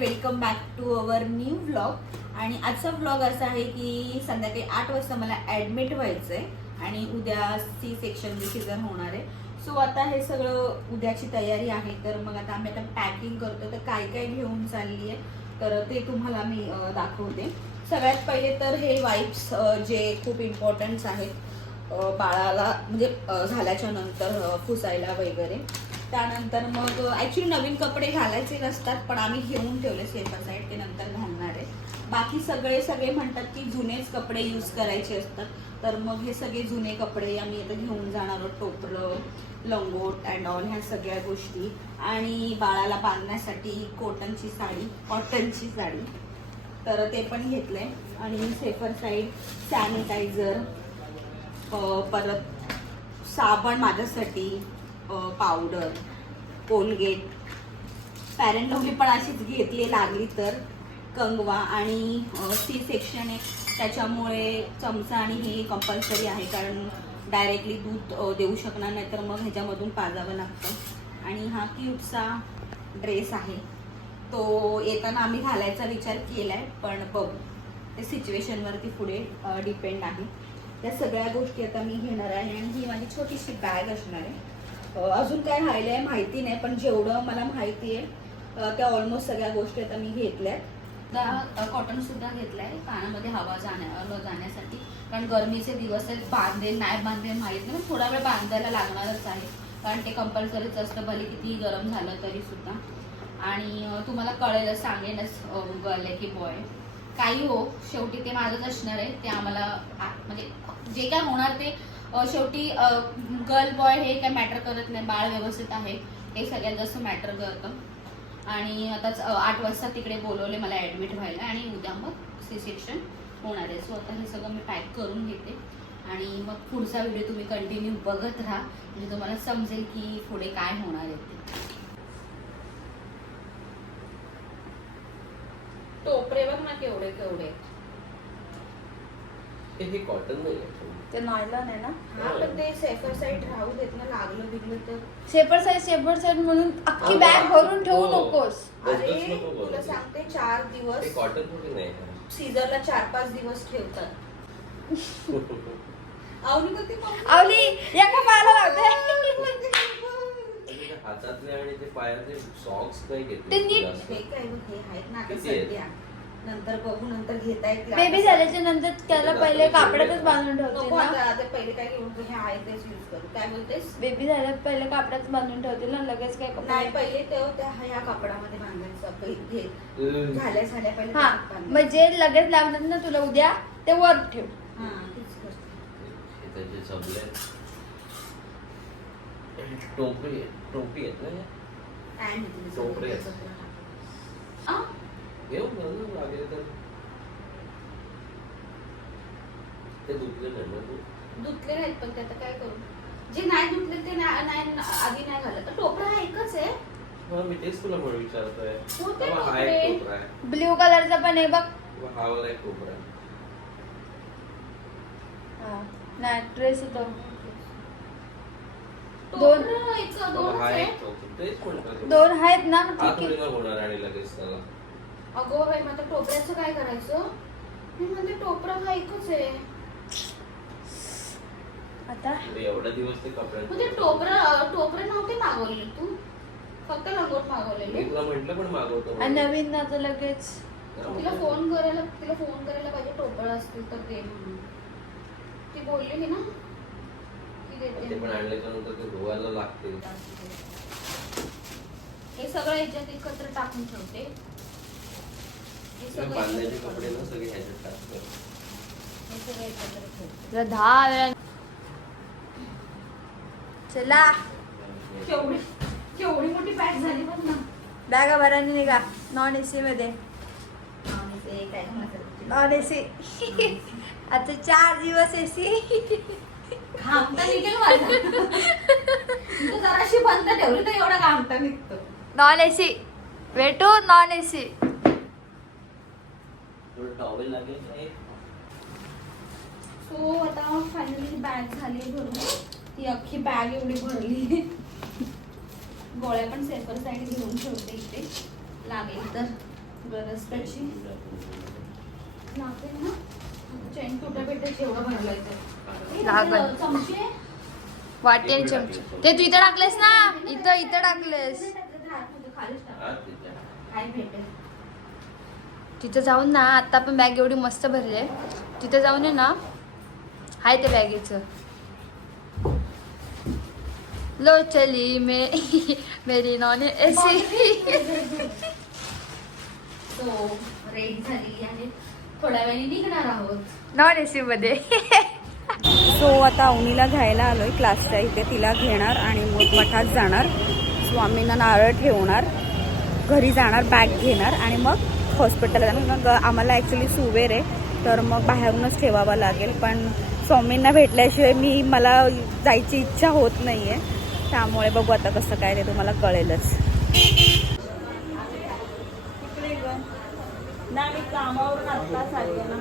Welcome back to our new vlog. आणि आजचा vlog असा आहे की संध्याकाळी 8 वाजता मला ॲडमिट व्हायचं आहे आणि उद्या सी सेक्शन सिजर होणार आहे. सो आता हे सगळं उद्याची तयारी आहे. तर मग आता आम्ही आता पॅकिंग करतो. तर काय काय घेऊन चालली आहे तर ते तुम्हाला मी दाखवते. सगळ्यात पहिले तर हे वाईप्स जे खूप इम्पॉर्टंट्स आहेत बाळाला म्हणजे झाल्याच्या नंतर पुसायला वगैरे. त्यानंतर मग ॲक्च्युली नवीन कपडे घालायचे नसतात पण आम्ही घेऊन ठेवले सेफर साईड, ते नंतर घालणार आहे. बाकी सगळे म्हणतात की जुनेच कपडे यूज करायचे असतात. तर मग हे सगळे जुने कपडे आम्ही आता घेऊन जाणार आहोत. टोपरं, लंगोट अँड ऑल ह्या सगळ्या गोष्टी. आणि बाळाला बांधण्यासाठी कॉटनची साडी तर ते पण घेतलंय. आणि सेफर साईड, सॅनिटायझर, परत साबण माझ्यासाठी, पावडर, कोलगेट, पॅरेंट लवली पण अशीच घेतली लागली तर, कंगवा आणि सी सेक्शन आहे त्याच्यामुळे चमचा आणि हे कंपल्सरी आहे कारण डायरेक्टली दूध देऊ शकणार नाही तर मग ह्याच्यामधून पाजावं लागतं. आणि हा क्यूटचा ड्रेस आहे तो येताना आम्ही घालायचा विचार केला आहे पण बघू, ते सिच्युएशनवरती पुढे डिपेंड आहे. त्या सगळ्या गोष्टी आता मी घेणार आहे. आणि ही माझी छोटीशी बॅग असणार आहे. अजून काय राहिलं आहे माहिती नाही पण जेवढं मला माहिती आहे त्या ऑलमोस्ट सगळ्या गोष्टी आता मी घेतल्यात. कॉटन सुद्धा घेतलाय कानामध्ये हवा जाण्यासाठी कारण गरमीचे दिवस आहेत. बांधेल नाही बांधेल माहीत नाही, थोडा वेळ बांधायला लागणारच आहे कारण ते कंपल्सरीच असतं भले किती गरम झालं तरी सुद्धा. आणि तुम्हाला कळेलच, सांगेनच गर्ल आहे की बॉय काही हो, शेवटी ते माझंच असणार आहे. ते आम्हाला म्हणजे जे काय होणार ते शेवटी गर्ल बॉय हे काय मॅटर करत नाही. बाळ व्यवस्थित आहे हे सगळ्यात जास्त मॅटर करतं. आणि आताच 8 वाजता तिकडे बोलवले मला ॲडमिट व्हायला आणि उद्या मग सी सेक्शन होणार आहे. सो आता हे सगळं मी पॅक करून घेते आणि मग पुढचा व्हिडिओ तुम्ही कंटिन्यू बघत राहा म्हणजे तुम्हाला समजेल की पुढे काय होणार आहे ते. टोपरे बघ ना केवढे केवढे. हे कॉटन नाही आहे, ते नायलॉन आहे ना. हा पण ते सेफर साईड राहू देत ना, लागलं बिगलं तर. सेपर साईड म्हणून अख्खी बॅग भरून ठेवू नकोस. अरे तुला सांगते 4 दिवस हे कॉटन थोडी नाही. सीझरला 4-5 दिवस ठेवतात. आवली का ती आवली या का पायाला लावते. हातातले आणि ते पायातले सॉक्स नाही ते घेतले नीट- जास्त. हे काय हे आहेत ना आता किती आहेत? सध्या. नंतर बघू, नंतर घेता येतील. बेबी झाल्याच्या नंतर त्याला पहिले कापडातच बांधून नको ठेवतील आता ना. आता पहिले काय घेऊन हे आहे तेच यूज करू. काय बोलतेस? बेबी झाल्या पहिले कापडात बांधून ठेवतील ना, लगेच काय कपडे. नाही पहिले त्या ह्या कापडामध्ये बांधायचं पहिले झाल्या पहिले हा त्याच्यात बांधायचं. म्हणजे लगेच लागणार ना तुला उद्या ते वर ठेव. हा तेच करते. हे त्याचे सबले टोपी आहेत ना. काय माहिती टोपरे आहेत. आ? घेऊन जाऊ लागले तर ते धुतले नाही ना तू. धुतले नाहीत पण ते आता काय करू. जे नाही धुतले ते नाही आधी नाही घालत. तर टोपरा हा एकच आहे. हा मी तेच तुला म्हणून विचारतोय. होते हा टोपरे. एक टोपरा आहे. ब्ल्यू कलरचा पण आहे बघ. हा वाला एक टोपरा आहे. हा नाही ड्रेस येतो. टोपरं एक दोनच हा आहे. एक टोपरा. तेच म्हणतो. दोन आहेत ना हा ठीक थोडी आहे. ना होणार आणि लगेच त्याला. अगो बाई मग टोपऱ्याचं काय करायचं. मी म्हणजे टोपरा हा एकच आहे. आता म्हणजे एवढा दिवस ते कपड्यात. म्हणजे टोपरे नव्हते मागवले तू, फक्त लंगोट मागवलेले. मी तुला म्हटलं पण मागवतो आणि नवीन आता लगेच तिला फोन करायला पाहिजे टोपरं असतील तर दे म्हणून. ती बोललेली ना की ते देते. पण आणल्याच्या नंतर ते धुवायला लागते. हे सगळं याच्यात एकत्र टाकून ठेवते. हे सगळं बांधण्याचे एकत्र कपडे ठेवते. ना सगळे ह्याच्यात टाकतो. हे सगळं एकत्र ठेवते. जरा 10 वेळा चला केवढी मोठी पॅक झाली बघ ना. बॅगा भराने निघा. नॉन एसी मध्ये. आणि ते काय म्हणतात, नॉन एसी आता 4 दिवस एसी. घामता निघेल माझा. तू जराशी बंद ठेवली तर एवढा घामता निघतो. नॉन एसी वेटू नॉन एसी. थोडं टॉवेल लागेल नाही. सो आता फायनली बॅग झाली भरून. ती अख्खी बॅग एवढी भरली. गोळ्या पण सेफर साईड घेऊन ठेवते इथे लागेल तर. गरज त्याची लागेल ना. चेन तुटा पेटायची एवढं भरलं इथे. लागल. चमचे वाटी आणि चमचे ते तू इथं टाकलेस ना. इथं टाकलेस. खालीच टाक. हा, तिथे. काय भेटेल तिथं जाऊन ना आता आपण बॅग एवढी मस्त भरली आहे. तिथं जाऊन आहे ना हाय ते बॅगेचं लो चली मेरी नॉन एसी. सो रेडी झालेली आहे. थोड्या वेळाने निघणार आहोत नॉन एसी मध्ये. सो आता अवनीला घ्यायला आलोय क्लासच्या इथे. तिला घेणार आणि मग मठात जाणार. स्वामींना नारळ ठेवणार. घरी जाणार, बॅग घेणार आणि मग हॉस्पिटलला जाणार. मग आम्हाला ॲक्च्युली सुवेर आहे तर मग बाहेरूनच ठेवावं लागेल. पण स्वामींना भेटल्याशिवाय मला जायची इच्छा होत नाही आहे. त्यामुळे बघू आता कसं काय ते तुम्हाला कळेलच. ना मी कामावरून आत्ताच आले ना.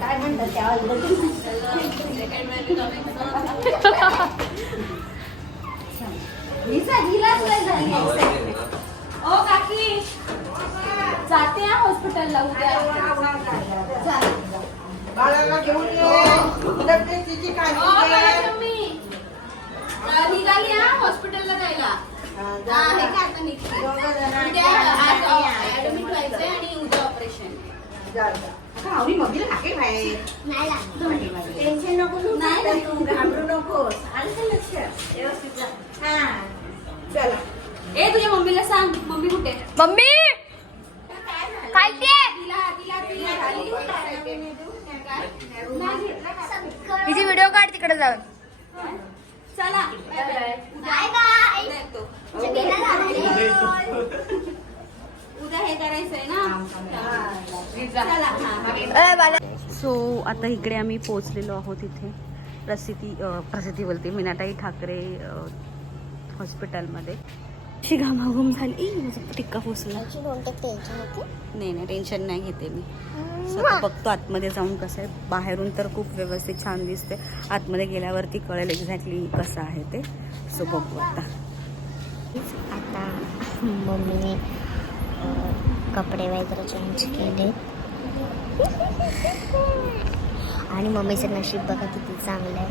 काय म्हणतात ओ काकी जाते हॉस्पिटलला उद्या. बाळाला घेऊन ये. तब्येतीची काळजी घे. निघाली हॉस्पिटलला जायला. आहे का आता निघते. उद्या ऍडमिट व्हायचंय आणि उद्या ऑपरेशन. आवडी मम्मीला टाकेल बाहेर. टेन्शन नको घेऊ. नाही. तू घाबरू नकोस. आलं का लक्षात? व्यवस्थित जा. हा चला. ए तुझ्या मम्मीला सांग. मम्मी कुठे? मम्मी काय ते तिची व्हिडिओ काढ तिकडे जाऊन. चला उद्या हे करायचंय ना. सो आता इकडे आम्ही पोहोचलेलो आहोत. इथे प्रसिद्धी बोलते मीनाताई ठाकरे हॉस्पिटलमध्ये. अशी घामाघूम झाली. माझा टिक्का पोचला. नाही टेन्शन नाही घेते मी. सगळं बघतो आतमध्ये जाऊन कसं आहे. बाहेरून तर खूप व्यवस्थित छान दिसते. आतमध्ये गेल्यावरती कळेल एक्झॅक्टली कसं आहे ते. सो बघू आता. मम्मीने कपडे वगैरे चेंज केले आणि मम्मीचं नशीब बघा किती चांगलं आहे.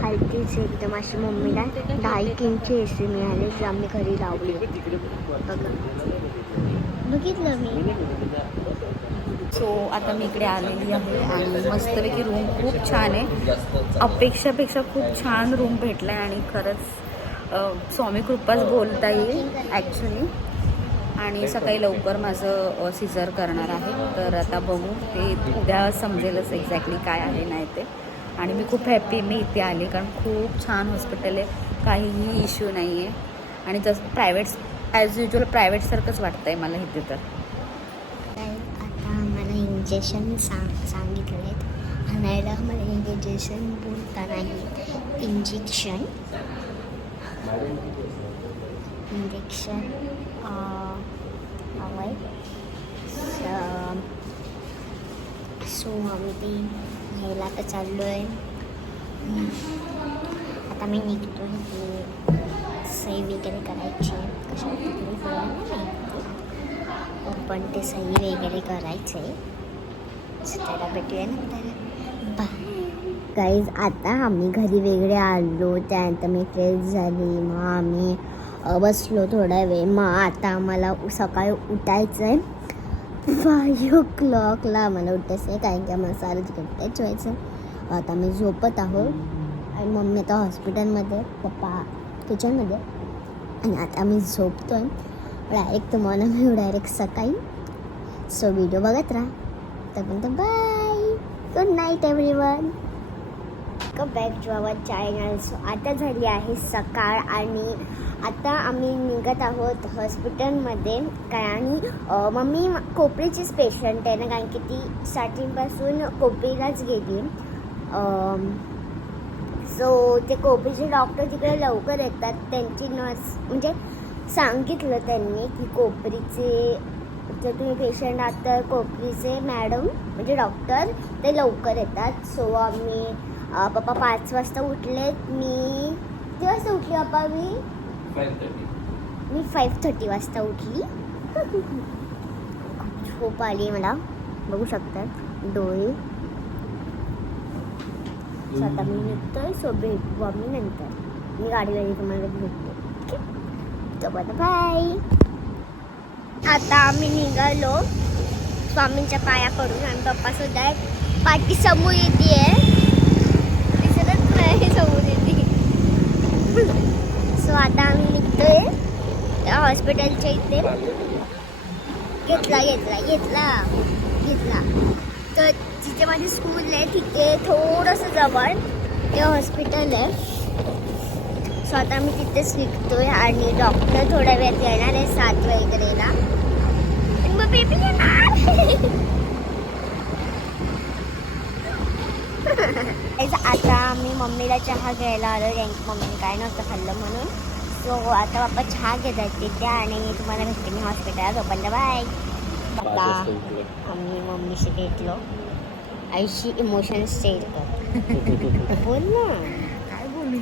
खालतीच एकदम अशी मम्मीला 10 इंची एसी मिळाली जी आम्ही घरी लावली. बघा बघितलं मी. सो आता मी इकडे आलेली आहे आणि मस्तपैकी रूम खूप छान आहे. अपेक्षापेक्षा खूप छान रूम भेटला आहे आणि खरंच स्वामी कृपाच बोलता येईल ॲक्च्युली. आणि सकाळी लवकर माझं सिझर करणार आहे. तर आता बघू ते उद्या समजेलच एक्झॅक्टली काय आहे नाही ते. आणि मी खूप हॅप्पी मी इथे आले कारण खूप छान हॉस्पिटल आहे. काहीही इश्यू नाही आहे. आणि जसं प्रायव्हेट ॲज युजल प्रायव्हेटसारखंच वाटतं आहे मला इथे. तर आता आम्हाला इंजेक्शन सांगितले आहेत आणायला. आम्हाला इंजेक्शन बोलता नाही. इंजेक्शन हवं आहे. सो आम्ही ती घ्यायला आता चाललो आहे. आता मी निघतो. सही वगैरे करायची आहे. कशा पण ते सही वगैरे करायचं आहे. त्याला भेटूया नंतर. Bye guys. आता आम्ही घरी वगैरे आलो. त्यानंतर मी फ्रेश झाली. मग आम्ही बसलो थोडा वेळ. मग आता आम्हाला सकाळी उठायचं आहे. 5 o'clock आम्हाला उठायचं आहे कारण की आम्हाला सारं तिकडे व्हायचं. आता आम्ही झोपत आहोत आणि मम्मी आता हॉस्पिटलमध्ये, पप्पा किचनमध्ये. आणि आता आम्ही झोपतो आहे. डायरेक्ट तुम्हाला मी डायरेक्ट सकाळी. सो व्हिडिओ बघत राहा. तोपर्यंत bye. Good night everyone. Welcome back to our channel. So आता झाली आहे सकाळ आणि आता आम्ही निघत आहोत हॉस्पिटलमध्ये. आणि मम्मी कोपरीचीच पेशंट आहे ना, कारण की ती स्टार्टिंगपासून कोपरीलाच गेली. सो ते कोपरीचे डॉक्टर तिकडे लवकर येतात. त्यांची नर्स म्हणजे सांगितलं त्यांनी की कोपरीचे जर तुम्ही पेशंट आहात तर कोपरीचे मॅडम म्हणजे डॉक्टर ते लवकर येतात. सो आम्ही पप्पा 5 वाजता उठले. मी किती वाजता उठली पप्पा? मी 5:30 वाजता उठली. झोप आली मला, बघू शकतात डोळे. सो आता मी निघतोय. सो भेटू आम्ही नंतर. मी गाडीवर तुम्हाला भेटते. Okay, bye. आता आम्ही निघालो स्वामींच्या पाया पडून आणि पप्पा सुद्धा पाठी समोर येते. दिसतच नाही समोर येते. सो आता आम्ही निघतोय हॉस्पिटलच्या इथे. घेतला तर जिथे माझी स्कूल आहे तिथे थोडंसं जवळ ते हॉस्पिटल आहे. सो आता आम्ही तिथेच निघतोय आणि डॉक्टर थोड्या वेळात येणार आहे 7 वगैरेला. आणि मग बेबी येणार. आता आम्ही मम्मीला चहा घ्यायला आलो. मम्मीने काय नव्हतं खाल्लं म्हणून. सो आता बाप्पा चहा घेतात तिथे आणि तुम्हाला भेटते मी हॉस्पिटलला. तोपर्यंत बाय. आता आम्ही मम्मीशी भेटलो. आईशी इमोशन्स शेअर कर. बोल ना, काय बोलू.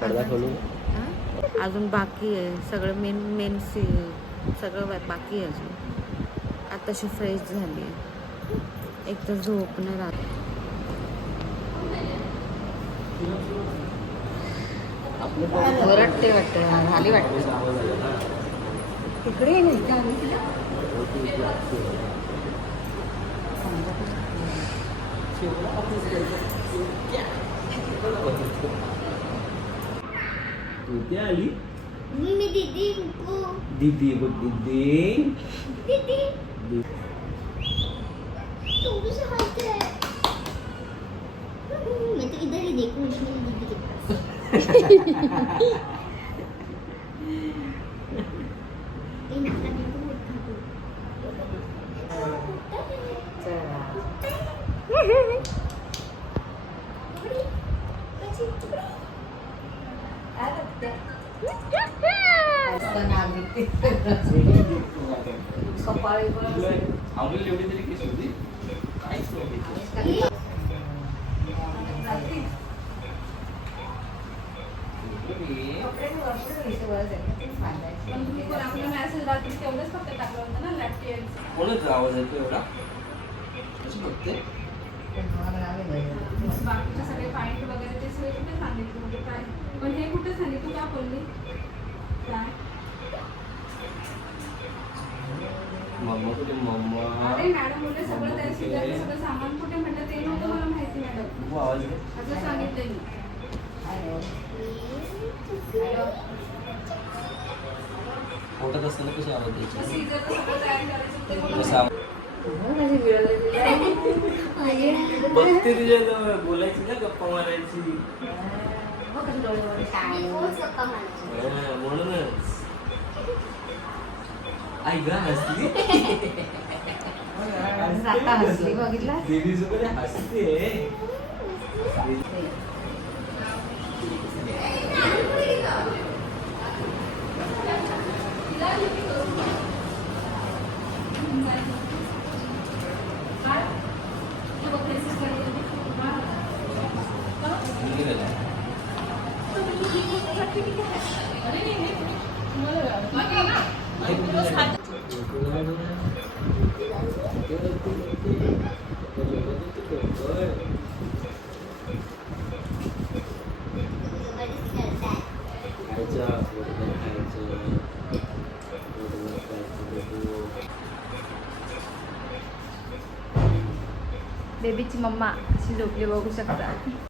पडदा खोलू. अजून बाकी आहे सगळं. मेन सगळं बाकी आहे अजून. आताशी फ्रेश झाली आहे. एक तर झोप नाही राहत. ओरडते वाटतं, झाली वाटतं. तिकडे नाही का कुठे आली मी दीदी दीदी? बघ दीदी. तू भी हंसते है. मैं तो इधर ही देखूं इसमें दीदी के पास. इन नाका देखो मत खाओ. कपाळी आम्ही एवढी तरी केस होती काहीच नव्हती. कोणच आवाज येतो एवढा असं बघते. बाकीचे सगळे पॉईंट वगैरे ते सगळे कुठे सांगितलं म्हणजे काय, पण हे कुठे सांगितलं का बोलली काय? मम्मा कुठे? मम्मा अरे मॅडम बोलले सगळं त्या सिजरचं सगळं सामान कुठे म्हटलं ते नव्हतं मला माहिती मॅडम. खूप आवाज आहे. असं सांगितलंय मी. पोटात असताना कशी आवाज द्यायची? सिजरचं सगळं तयार करायचं ते बोलले. कसा बघते तुझ्या बोलायची ना, गप्पा मारायची. म्हणूनच आई गा हसली. आता हसली बघितला. दीदी सोबत हसते. बेबीची मम्मा अशी झोपली बघू शकता.